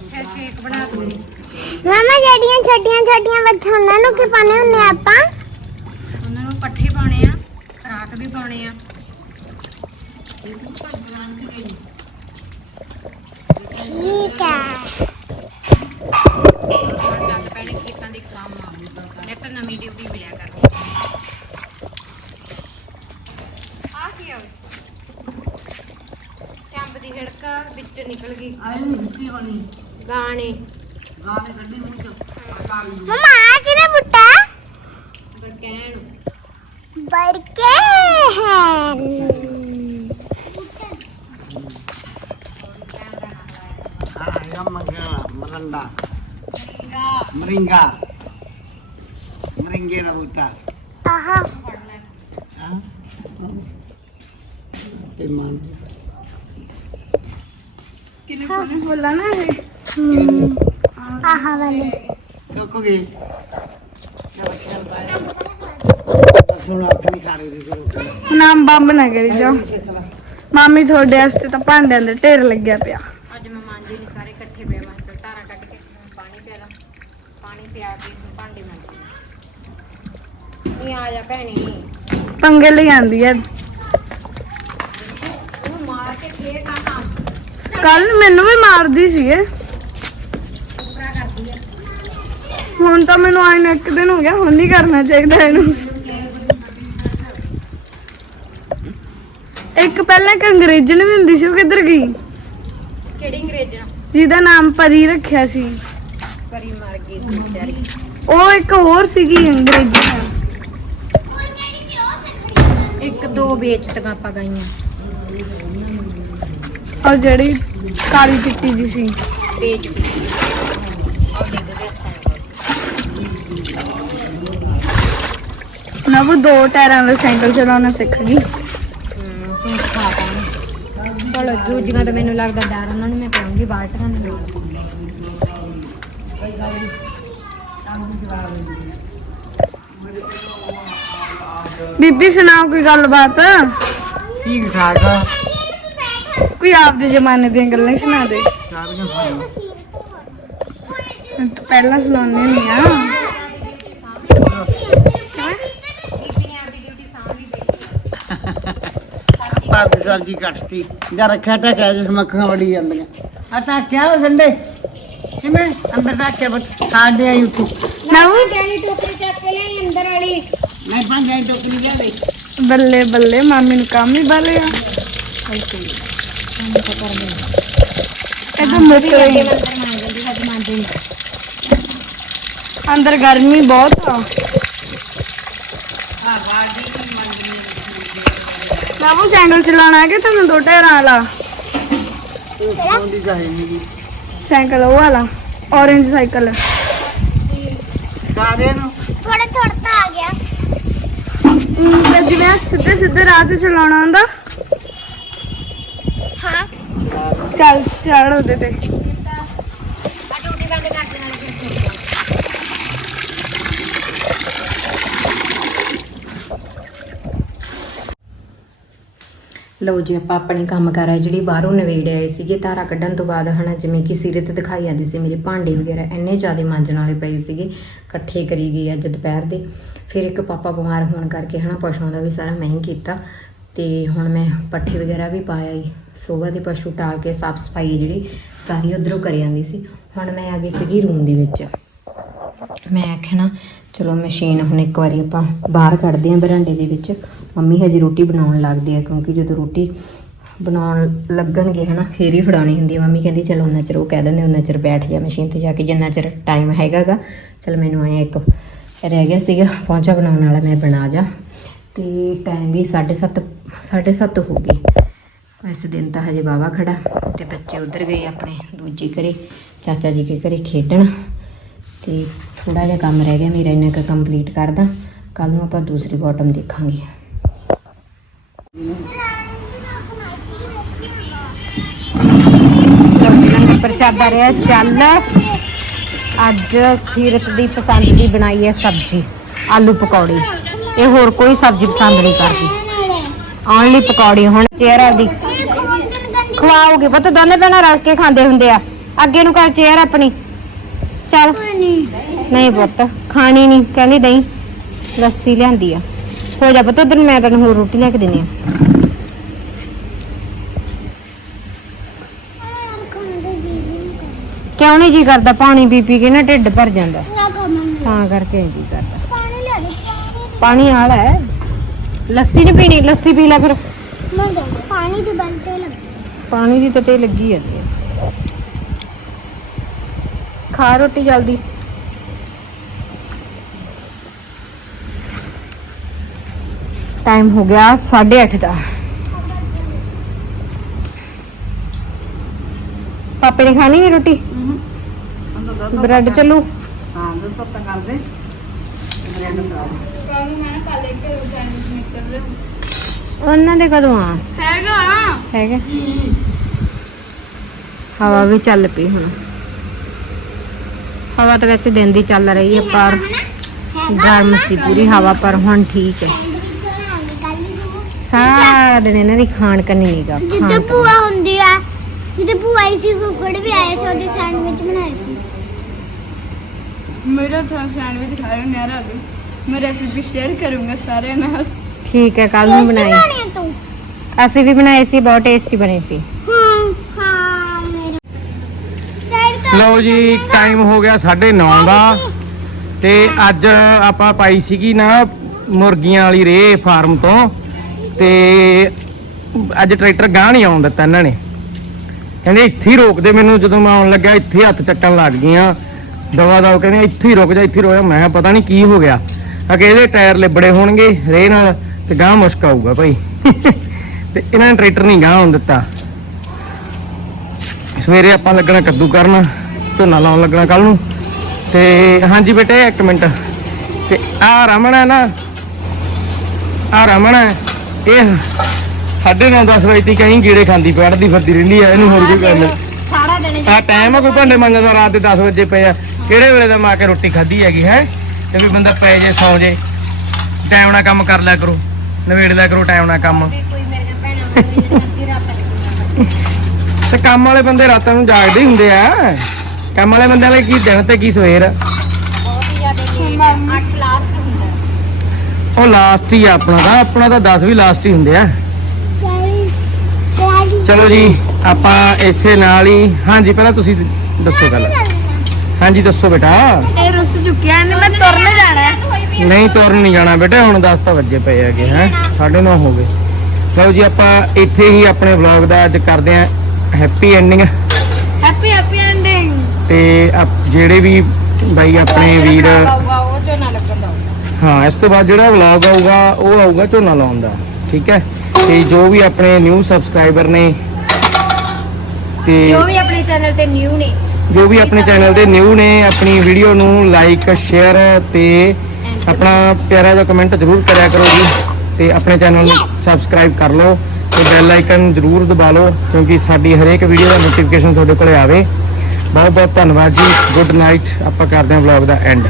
S1: ਫਿਰ ਸ਼ੇਕ ਬਣਾ ਦੂੰਗੀ
S2: ਮਾਮਾ ਜਿਹੜੀਆਂ ਛੋਟੀਆਂ ਛੋਟੀਆਂ ਬੱਚੀਆਂ ਉਹਨਾਂ ਨੂੰ ਕੀ ਪਾਣੇ ਹੁੰਨੇ ਆ ਆਪਾਂ?
S1: ਉਹਨਾਂ ਨੂੰ ਪੱਠੇ ਪਾਉਣੇ ਆ ਖਰਾਕ ਵੀ ਪਾਉਣੇ ਆ।
S2: ਠੀਕ
S1: ਹੁਣ ਚੱਲ ਪੈਣੇ ਖੇਤਾਂ ਦੇ ਕੰਮ ਆ। ਇਹ ਤਾਂ ਨਵੀਂ ਡਿਊਟੀ ਮਿਲਿਆ ਕਰਦੀ ਕੀ ਆ ਚੰਬ ਦੀ ਹਿੜਕ ਵਿੱਚ ਨਿਕਲ ਗਈ
S4: ਆਈ ਨਹੀਂ ਦਿੱਤੀ ਹੋਣੀ
S1: ਗਾਣੇ।
S4: ਗਾਣੇ ਕੱਢੀ ਮੂੰਹ ਚ। ਕਾਲੀ
S2: ਮਮਾ ਆ ਕਿਹਦਾ ਬੁੱਟਾ?
S1: ਪਰ ਕਹਿਣ
S2: ਬਰਕੇ ਹੈ ਵਾਲੇ
S4: ਸੁੱਕ ਗਏ ਚਲ ਚਲ ਬਾਏ ਸੁਣ ਆਪਣੀ ਖਾ ਰਹੀ ਸੀ ਰੋਟੀ
S3: ਨਾਮ ਬੰਬ ਨਾ ਕਰੀ ਜਾਓ ਮਾਮੀ ਤੁਹਾਡੇ ਵਾਸਤੇ ਤਾਂ ਭਾਂਡਿਆਂ ਦਾ ਢੇਰ ਲੱਗਿਆ ਪਿਆ
S1: ਅੱਜ ਮੈਂ ਮਾਂਜੇ ਨਹੀਂ ਸਾਰੇ ਇਕੱਠੇ ਪਏ ਮੈਂ ਕਿਹਾ ਧਾਰਾਂ ਕੱਢ ਕੇ ਹੁਣ ਪਾਣੀ ਪਿਆ ਲਾਂ ਪਾਣੀ ਪਿਆ ਕੇ ਹੁਣ ਭਾਂਡੇ ਮਾਂਜ ਨਹੀਂ ਆ ਜਾ ਭੈਣੀ।
S3: ਪੰਗੇ ਲਈ ਆਂਦੀ ਐ
S1: ਉਹਨੂੰ ਮਾਰ ਕੇ ਫੇਰ
S3: ਕੱਲ ਮੈਨੂੰ ਵੀ ਮਾਰਦੀ
S1: ਕਰਦੀ ਆ।
S3: ਹੁਣ ਤਾਂ ਮੈਨੂੰ ਆਏ ਨੂੰ ਇੱਕ ਦਿਨ ਹੋ ਗਿਆ ਹੁਣ ਨਹੀਂ ਕਰਨਾ ਚਾਹੀਦਾ ਇਹਨੂੰ। ਇੱਕ ਪਹਿਲਾਂ ਇੱਕ ਅੰਗਰੇਜ਼ਣ ਵੀ ਹੁੰਦੀ ਸੀ ਉਹ ਕਿੱਧਰ ਗਈ?
S1: ਕਿਹੜੀ ਅੰਗਰੇਜ਼ਣ
S3: ਜਿਹਦਾ ਨਾਮ ਪਰੀ ਰੱਖਿਆ ਸੀ।
S1: ਪਰੀ ਮਰ ਗਈ ਸੀ ਵਿਚਾਰੀ।
S3: ਉਹ ਇੱਕ ਹੋਰ ਸੀਗੀ ਅੰਗਰੇਜ਼ਣ
S1: ਇੱਕ ਦੋ ਵੇਚਤੀਆਂ ਆਪਾਂ ਗਈਆਂ।
S3: ਉਹ ਜਿਹੜੀ ਕਾਲੀ ਚਿੱਟੀ ਜੀ ਸੀ।
S1: ਵੇਚ
S3: ਨਾ ਉਹ ਦੋ ਟਾਇਰਾਂ ਦਾ ਸਾਈਕਲ ਚਲਾਉਣਾ ਸਿੱਖ ਗਈ।
S1: ਹੂੰ ਤੂੰ ਸਿਖਾ ਪਾਣੀ ਚਲੋ ਦੂਜੀਆਂ ਤਾਂ ਮੈਨੂੰ ਲੱਗਦਾ ਡਰ ਉਹਨਾਂ ਨੂੰ ਮੈਂ ਕਹਾਂਗੀ ਬਾਲਟਾਂ ਨੂੰ
S3: ਬੀਬੀ ਸੁਣਾਓ ਕੋਈ ਗੱਲਬਾਤ?
S4: ਠੀਕ ਠਾਕ ਆ।
S3: ਕੋਈ ਆਪਦੇ ਜ਼ਮਾਨੇ ਦੀਆਂ ਗੱਲਾਂ ਹੀ ਸੁਣਾ ਦੇ।
S4: ਸਾਰੀਆਂ
S3: ਤੂੰ ਪਹਿਲਾਂ ਸੁਣਾਉਂਦੇ ਨਹੀਂ ਆ।
S4: ਭਾਬੀ ਸਬਜ਼ੀ ਕੱਟਤੀ। ਜਾਂ ਰੱਖਿਆ ਟਕਿਆ ਜਿਸ ਮੱਖਾਂ ਵੜੀ ਜਾਂਦੀਆਂ। ਆ ਟਾਕਿਆ ਵਾ ਸੰਡੇ। ਕਿਵੇਂ? ਅੰਦਰ ਟਾਕਿਆ ਬਸ ਸਾਡੇ ਆਈ ਉੱਤੋਂ
S3: ਨਾ ਉਹ
S1: ਟੋਕਰੀ ਚੱਕ ਕੇ ਵਾਲੀ
S4: ਮੈਂ ਟੋਕਰੀ
S3: ਬੱਲੇ ਬੱਲੇ ਮਾਮੀ ਨੂੰ ਕੰਮ ਹੀ ਬਾਲਿਆ ਇਹ ਤਾਂ ਮੁੱਕ ਰਹੀ
S1: ਅੰਦਰ
S3: ਗਰਮੀ ਬਹੁਤ ਆ। ਉਹ ਸਾਈਕਲ ਚਲਾਉਣਾ ਹੈ ਕਿ ਤੁਹਾਨੂੰ ਦੋ ਟਾਇਰਾਂ ਵਾਲਾ? ਸਾਈਕਲ ਉਹ ਵਾਲਾ orange ਸਾਈਕਲ।
S4: ਸਾਰਿਆਂ ਨੂੰ
S2: ਥੋੜਾ ਥੋੜਾ ਤਾਂ ਆ ਗਿਆ
S3: ਹਮ, ਤੇ ਜਿਵੇਂ ਸਿੱਧੇ ਸਿੱਧੇ ਰਾਹ ਤੇ ਚਲਾਉਣਾ ਹੁੰਦਾ।
S2: ਹਾਂ।
S3: ਚੱਲ ਚੜ ਉਹਦੇ ਤੇ।
S1: ਲਓ ਜੀ ਆਪਾਂ ਆਪਣੇ ਕੰਮ ਕਰ ਆਏ ਜਿਹੜੀ ਬਾਹਰੋਂ ਨਵੇੜੇ ਆਏ ਸੀਗੇ ਧਾਰਾ ਕੱਢਣ ਤੋਂ ਬਾਅਦ ਹਨਾ ਜਿਵੇਂ ਕਿ ਸੀਰਤ ਦਿਖਾਈ ਜਾਂਦੀ ਸੀ ਮੇਰੇ ਭਾਂਡੇ ਵਗੈਰਾ ਇੰਨੇ ਜ਼ਿਆਦਾ ਮਾਂਜਣ ਵਾਲੇ ਪਏ ਸੀਗੇ ਇਕੱਠੇ ਕਰੀ ਗਏ ਅੱਜ ਦੁਪਹਿਰ ਦੇ। ਫਿਰ ਇੱਕ ਪਾਪਾ ਬਿਮਾਰ ਹੋਣ ਕਰਕੇ ਹਨਾ, ਪਸ਼ੂਆਂ ਦਾ ਵੀ ਸਾਰਾ ਮੈਂ ਹੀ ਕੀਤਾ ਤੇ ਹੁਣ ਮੈਂ ਪੱਠੇ ਵਗੈਰਾ ਵੀ ਪਾਇਆ ਹੀ ਸੋਗਾ ਦੇ ਪਸ਼ੂ ਟਾਲ ਕੇ ਸਾਫ਼ ਸਫ਼ਾਈ ਜਿਹੜੀ ਸਾਰੀ ਉਧਰੋਂ ਕਰੀ ਜਾਂਦੀ ਸੀ। ਹੁਣ ਮੈਂ ਆ ਗਈ ਸੀਗੀ ਰੂਮ ਦੇ ਵਿੱਚ। ਮੈਂ ਆਖਿਆ ਨਾ, ਚਲੋ ਮਸ਼ੀਨ ਹੁਣ ਇੱਕ ਵਾਰੀ ਆਪਾਂ ਬਾਹਰ ਕੱਢਦੇ ਆਂ ਬਰਾਂਡੇ ਦੇ ਵਿੱਚ। ਮੰਮੀ ਹਜੇ ਰੋਟੀ ਬਣਾਉਣ ਲੱਗਦੇ ਆ, ਕਿਉਂਕਿ ਜਦੋਂ ਰੋਟੀ ਬਣਾਉਣ ਲੱਗਣਗੇ ਹਨਾ, ਫੇਰ ਹੀ ਫੜਾਉਣੀ ਹੁੰਦੀ ਹੈ ਮੰਮੀ ਕਹਿੰਦੀ, ਚਲੋ ਉਹਨਾਂ ਚਿਰ ਉਹ ਕਹਿ ਦਿੰਦੇ ਉਹਨਾਂ ਚਿਰ ਬੈਠ ਜਾ ਮਸ਼ੀਨ ਤੇ ਜਾ ਕੇ, ਜਿੰਨਾ ਚਿਰ ਟਾਈਮ ਹੈਗਾਗਾ। ਚਲ ਮੈਨੂੰ ਆਇਆ ਇੱਕ ਰਹਿ ਗਿਆ ਸੀਗਾ ਪਹੁੰਚਾ ਬਣਾਉਣ ਵਾਲਾ ਮੈਂ ਬਣਾ ਜਾ। ਤੇ ਟਾਈਮ ਵੀ 7:30 7:30 ਹੋ ਗਏ। ਇਸ ਦਿਨ ਤਾਂ ਹਜੇ ਬਾਵਾ ਖੜਾ। ਤੇ ਬੱਚੇ ਉਧਰ ਗਏ ਆਪਣੇ ਦੂਜੇ ਘਰੇ, ਚਾਚਾ ਜੀ ਕੇ ਘਰੇ ਖੇਡਣ। ਤੇ ਥੋੜਾ ਜਿਹਾ ਕੰਮ ਰਹਿ ਗਿਆ ਮੇਰਾ, ਇੰਨਾ ਕੁ ਕੰਪਲੀਟ ਕਰਦਾ। ਕੱਲ ਨੂੰ ਆਪਾਂ ਦੂਸਰੀ ਬਾਟਮ ਦੇਖਾਂਗੇ। ਪ੍ਰਸ਼ਾਦਾ ਰਿਹਾ ਚੱਲ। ਅੱਜ ਸੀਰਤ ਦੀ ਪਸੰਦ ਦੀ ਬਣਾਈ ਹੈ ਸਬਜ਼ੀ, ਆਲੂ ਪਕੌੜੇ। ਇਹ ਹੋਰ ਕੋਈ ਸਬਜ਼ੀ ਪਸੰਦ ਨਹੀਂ ਕਰਦੀ। ਓਨਲੀ ਪਕੌੜੇ ਹੁਣ ਚਿਹਰਾ ਦੀ ਖਵਾਓਗੇ ਪੁੱਤ, ਦੋਨੇ ਭੈਣਾਂ ਰਲ ਕੇ ਖਾਂਦੇ ਹੁੰਦੇ ਆ। ਅੱਗੇ ਨੂੰ ਕਰ ਚੇਅਰ ਆਪਣੀ। ਚੱਲ। ਨਹੀਂ ਪੁੱਤ, ਖਾਣੀ ਨਹੀਂ, ਕਹਿੰਦੀ ਦਹੀਂ ਲੱਸੀ ਲਿਆਂਦੀ ਆ। ਹੋ ਜਾ ਪੁੱਤ, ਉਧਰ ਮੈਂ ਤੈਨੂੰ ਹੋਰ ਰੋਟੀ ਲੈ ਕੇ ਦਿੰਨੀ ਆ। ਕਿਉਂ ਨਹੀਂ ਜੀ ਕਰਦਾ? ਪਾਣੀ ਪੀ ਪੀ ਕੇ ਨਾ ਢਿੱਡ ਭਰ ਜਾਂਦਾ।
S2: ਨਾ
S1: ਤਾਂ ਕਰਕੇ ਜੀ ਕਰਦਾ।
S2: ਪਾਣੀ ਲਿਆ ਦੇ
S1: ਪਾਣੀ ਆਲਾ ਹੈ। ਲੱਸੀ ਨਹੀਂ ਪੀਣੀ? ਲੱਸੀ ਪੀ ਲੈ ਫਿਰ।
S2: ਪਾਣੀ ਦੀ ਬੰਤੇ ਲੱਗ।
S1: ਪਾਣੀ ਦੀ ਤਾਂ ਲੱਗੀ ਹੈ ਖਾ ਰੋਟੀ ਜਲਦੀ। ਟਾਈਮ ਹੋ ਗਿਆ 8:30 ਦਾ। ਪਾਪੇ ਨੇ ਖਾਣੀ ਹੈ ਰੋਟੀ? ਬ੍ਰੈਡ ਚੱਲੂ।
S4: ਹਾਂ ਦੁੱਧ ਪੱਤਾ ਕਰ ਦੇ। ਬ੍ਰੈਡ ਬਣਾ
S1: ਉਹਨਾਂ ਦੇ ਕਦੋਂ ਆ?
S3: ਹੈਗਾ।
S1: ਹੈਗਾ। ਹਵਾ ਵੀ ਚੱਲ ਪਈ ਹੁਣ। ਹਵਾ ਤਾਂ ਵੈਸੇ ਦਿਨ ਦੀ ਚੱਲ ਰਹੀ ਹੈ ਪਰ ਗਰਮ ਸੀ ਪੂਰੀ ਹਵਾ ਪਰ ਹੁਣ ਠੀਕ ਹੈ।
S2: ਸੈਂਡਵਿਚ ਕੱਲ
S1: ਸਾਰਾ ਦਿਨ ਇਹਨਾਂ ਦੀ ਖਾਣ ਕਰਨੀ ਨੀਗਾ
S2: ਜਿੱਦਾਂ ਭੂਆ ਹੁੰਦੀ ਆ ਜਿੱਦਾਂ ਭੂਆ ਆਈ ਸੀ ਫੁੱਫੜ ਵੀ ਆਏ ਸੀ ਉਹਦੇ ਸੈਂਡਵਿਚ ਬਣਾਏ ਸੀ।
S3: ਮੇਰਾ ਤਾਂ ਸੈਂਡਵਿਚ ਖਾਇਆ ਨਿਆਰਾ ਆ ਗਈ ਮੈਂ ਰੈਸਿਪੀ ਸ਼ੇਅਰ ਕਰੂੰਗਾ ਸਾਰਿਆਂ ਨਾਲ।
S1: ਠੀਕ ਹੈ ਕੱਲ ਨੂੰ
S2: ਤੂੰ?
S1: ਅਸੀਂ ਵੀ ਬਣਾਏ ਸੀ ਬਹੁਤ ਟੇਸਟੀ ਬਣੇ ਸੀ।
S2: ਹਾਂ ਹਾਂ ਮੇਰਾ। ਡੈਡੀ ਤਾਂ
S5: ਲਓ ਜੀ ਟਾਈਮ ਹੋ ਗਿਆ 9:30 ਦਾ। ਤੇ ਅੱਜ ਆਪਾਂ ਪਾਈ ਸੀਗੀ ਨਾ ਮੁਰਗੀਆਂ ਵਾਲੀ ਰੇ ਫਾਰਮ ਤੋਂ। ਤੇ ਅੱਜ ਟਰੈਕਟਰ ਗਾਹ ਨਹੀਂ ਆਉਣ ਦਿੱਤਾ ਇਹਨਾਂ ਨੇ। ਕਹਿੰਦੇ ਇੱਥੇ ਹੀ ਰੋਕ ਦੇ ਮੈਨੂੰ ਜਦੋਂ ਮੈਂ ਆਉਣ ਲੱਗਿਆ ਇੱਥੇ ਹੱਥ ਚੱਟਣ ਲੱਗ ਗਈਆਂ। ਦਵਾ ਦਵਾ ਕਹਿੰਦੇ ਇੱਥੇ ਹੀ ਰੁਕ ਜਾ ਇੱਥੇ ਰੁਕ ਜਾ। ਮੈਂ ਪਤਾ ਨਹੀਂ ਕੀ ਹੋ ਗਿਆ। ਆ ਕਿ ਇਹਦੇ ਟਾਇਰ ਲਿਬੜੇ ਹੋਣਗੇ ਰੇ ਨਾਲ ਤੇ ਗਾਹ ਮੁਸ਼ਕ ਆਊਗਾ ਭਾਈ। ਤੇ ਇਹਨਾਂ ਨੇ ਟਰੈਕਟਰ ਨਹੀਂ ਗਾਹ ਆਉਣ ਦਿੱਤਾ। ਸਵੇਰੇ ਆਪਾਂ ਲੱਗਣਾ ਕੱਦੂ ਕਰਨ ਝੋਨਾ ਲਾਉਣ ਲੱਗਣਾ ਕੱਲ ਨੂੰ। ਤੇ ਹਾਂਜੀ ਬੇਟੇ ਇੱਕ ਮਿੰਟ। ਤੇ ਆ ਰਮਣ ਹੈ ਨਾ ਆ ਰਮਣ ਹੈ। ਇਹ ਸਾਢੇ ਨੌ 10 ਵਜੇ ਤੱਕ ਕਹੀਂ ਕੀੜੇ ਖਾਂਦੀ ਪੈੜਦੀ ਫਿਰਦੀ ਰਹਿੰਦੀ ਆ ਇਹਨੂੰ ਹੋਰ ਕੋਈ ਗੱਲ ਨਹੀਂ।
S1: ਸਾਰਾ ਦਿਨ
S5: ਆ ਟਾਈਮ ਆ ਕੋਈ ਭਾਂਡੇ ਮੰਗਣ ਦਾ ਰਾਤ ਦੇ 10 ਵਜੇ ਪਏ ਆ। ਕਿਹੜੇ ਵੇਲੇ ਦਾ ਮਾ ਕੇ ਰੋਟੀ ਖਾਧੀ ਹੈਗੀ ਹੈ? ਤੇ ਵੀ ਬੰਦਾ ਪੈ ਜੇ ਸੌ ਜੇ। ਟਾਈਮ ਨਾਲ ਕੰਮ ਕਰ ਲਿਆ ਕਰੋ। ਨਵੇੜ ਲਿਆ ਕਰੋ ਟਾਈਮ ਨਾਲ ਕੰਮ।
S1: ਕੋਈ ਮੇਰੀਆਂ ਭੈਣਾਂ ਹੁੰਦੀਆਂ ਜਿਹੜੀਆਂ ਅੱਧੀ ਰਾਤ ਤੱਕ
S5: ਤੇ ਕੰਮ ਵਾਲੇ ਬੰਦੇ ਰਾਤਾਂ ਨੂੰ ਜਾਗਦੇ ਹੀ ਹੁੰਦੇ ਆ। ਕੰਮ ਵਾਲੇ ਬੰਦਿਆਂ ਲਈ ਕੀ ਦਿਨ ਤੇ ਕੀ ਸਵੇਰ?
S1: ਬਹੁਤ ਹੀ ਜ਼ਿਆਦਾ ਲੇਟ 8 ਲਾਸਟ ਹੁੰਦਾ
S5: ਉਹ ਲਾਸਟ ਹੀ ਆ ਆਪਣਾ ਤਾਂ ਆਪਣਾ ਤਾਂ 10 ਵੀ ਲਾਸਟ ਹੀ ਹੁੰਦੇ ਆ। ਚਲੋ ਜੀ ਆਪਾਂ ਇਸੇ ਨਾਲ ਹੀ। ਹਾਂਜੀ ਪਹਿਲਾਂ ਤੁਸੀਂ ਦੱਸੋ ਗੱਲ ਹਾਂਜੀ ਦੱਸੋ ਬੇਟਾ।
S3: ਇਹ ਰੁੱਸ ਚੁੱਕਿਆ ਨੇ ਮੈਂ ਤੁਰਨ ਜਾਣਾ ਹੈ।
S5: ਨਹੀਂ ਤੁਰਨ ਨਹੀਂ ਜਾਣਾ ਬੇਟਾ ਹੁਣ 10 ਤਾਂ ਵੱਜੇ ਪਏ ਹੈਗੇ ਹੈ। 9:30 ਹੋ ਗਏ। ਚਲੋ ਜੀ ਆਪਾਂ ਇੱਥੇ ਹੀ ਆਪਣੇ ਵਲੌਗ ਦਾ ਅੱਜ ਕਰਦੇ ਆਂ happy ending
S3: happy happy ending
S5: ਤੇ ਆਪ- ਜਿਹੜੇ ਵੀ ਬਾਈ ਆਪਣੇ ਵੀਰ
S1: ਉਹ ਝੋਨਾ ਲੱਗਣ ਦਾ।
S5: ਹਾਂ ਇਸ ਤੋਂ ਬਾਅਦ ਜਿਹੜਾ ਵਲੌਗ ਆਊਗਾ ਉਹ ਆਊਗਾ ਝੋਨਾ ਲਾਉਣ ਦਾ ਠੀਕ ਹੈ? ਤੇ ਜੋ ਵੀ ਆਪਣੇ ਨਿਊ ਸਬਸਕ੍ਰਾਈਬਰ ਨੇ ਤੇ
S1: ਜੋ ਵੀ ਆਪਣੇ ਚੈਨਲ ਤੇ ਨਿਊ ਨੇ
S5: ਜੋ ਵੀ ਆਪਣੇ ਚੈਨਲ ਦੇ ਨਿਊ ਨੇ ਆਪਣੀ ਵੀਡੀਓ ਨੂੰ ਲਾਈਕ ਸ਼ੇਅਰ ਤੇ ਆਪਣਾ ਪਿਆਰਾ ਜਿਹਾ ਕਮੈਂਟ ਜ਼ਰੂਰ ਕਰਿਆ ਕਰੋ ਜੀ ਤੇ ਆਪਣੇ ਚੈਨਲ ਨੂੰ ਸਬਸਕ੍ਰਾਈਬ ਕਰ ਲਓ ਤੇ ਬੈਲ ਆਈਕਨ ਜ਼ਰੂਰ ਦਬਾ ਲਓ ਕਿਉਂਕਿ ਸਾਡੀ ਹਰੇਕ ਵੀਡੀਓ ਦਾ ਨੋਟੀਫਿਕੇਸ਼ਨ ਤੁਹਾਡੇ ਕੋਲੇ ਆਵੇ। ਬਹੁਤ ਬਹੁਤ ਧੰਨਵਾਦ ਜੀ। ਗੁੱਡ ਨਾਈਟ ਆਪਾਂ ਕਰਦੇ ਹਾਂ ਵਲੌਗ ਦਾ ਐਂਡ